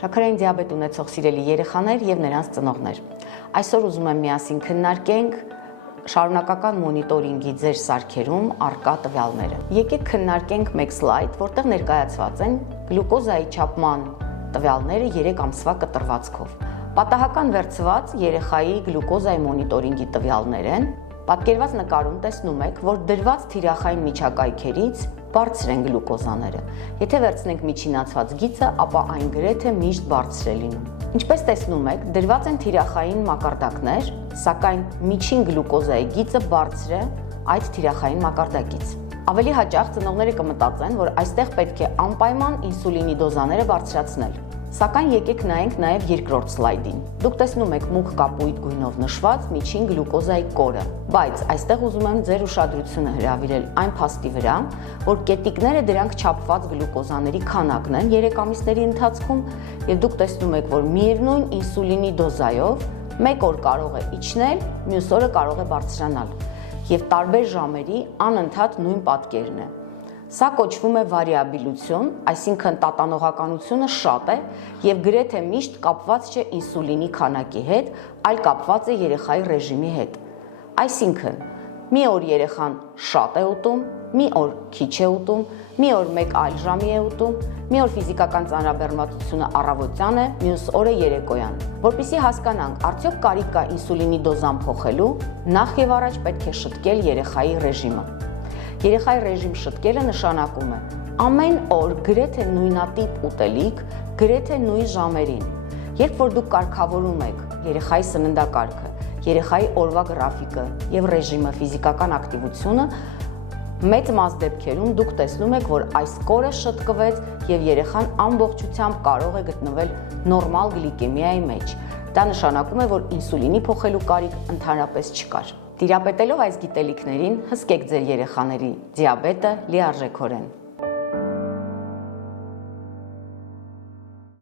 Շաքարային դիաբետ ունեցող սիրելի երեխաներ եւ նրանց ծնողներ։ Այսօր ուզում եմ միասին քննարկենք շարունակական մոնիտորինգի ձեր սարքերում առկա տվյալները։ Եկեք քննարկենք մեկ սլայդ, որտեղ ներկայացված են գլյուկոզայի չափման տվյալները 3 ամսվա կտրվածքով։ Պատահական վերցված երեխայի գլյուկոզայի մոնիտորինգի տվյալներ են։ Պատկերված նկարում տեսնում եք, որ դրված թիրախային միջակայքերից բարձր են գլյուկոզաները։ Եթե վերցնենք միջինացված գիծը, ապա այն գրեթե միշտ բարձր է լինում։ Ինչպես տեսնում եք, դրված են թիրախային մակարդակներ, սակայն միջին գլյուկոզայի գիծը բարձր է այդ թիրախային մակարդակից։ Ավելի հաճախ ծնողները կմտածեն, որ այստեղ պետք է անպայման ինսուլինի դոզաները բարձրացնել։ Սակայն եկեք նայենք նաև երկրորդ սլայդին։ Դուք տեսնում եք մուգ կապույտ գույնով նշված միջին գլյուկոզայի կորը, բայց այստեղ ուզում եմ ձեր ուշադրությունը հրավիրել այն փաստի վրա, որ կետիկները դրանք չափված գլյուկոզաների քանակն են 3 ամիսների ընթացքում, եւ դուք տեսնում եք, որ միևնույն ինսուլինի դոզայով մեկ օր կարող է իջնել, մյուս օրը կարող է բարձրանալ, եւ տարբեր ժամերի անընդհատ նույն պատկերն է։ Սա կոչվում է վարիաբիլություն, այսինքն տատանողականությունը շատ է եւ գրեթե միշտ կապված չէ ինսուլինի քանակի հետ, այլ կապված է երեխայի ռեժիմի հետ։ Այսինքն, մի օր երեխան շատ է ուտում, մի օր քիչ է ուտում, մի օր մեկ այլ ժամի է ուտում, մի օր ֆիզիկական ծանրաբեռնվածությունը առավոտյան է, մյուս օրը երեկոյան։ Որպեսզի հասկանանք, արդյոք կարիք կա ինսուլինի դոզան փոխելու, նախ եւ առաջ պետք է շտկել երեխայի ռեժիմը։ Երեխայի ռեժիմ շտկելը նշանակում է ամեն օր գրեթե նույնատիպ ուտելիք, գրեթե նույն ժամերին։ Երբ որ դուք կարգավորում եք երեխայի սննդակարգը, երեխայի օրվա գրաֆիկը եւ ռեժիմը, ֆիզիկական ակտիվությունը, մեծ մաս դեպքերում դուք տեսնում եք, որ այս կորը շտկվեց եւ երեխան ամբողջությամբ կարող է գտնվել նորմալ գլիկեմիայի մեջ։ Դա նշանակում է, որ ինսուլինի փոխելու կարիք ընդհանրապես չկար։ Տիրապետելով այս գիտելիքներին, հսկեք ձեր երեխաների դիաբետը լիարժեքորեն։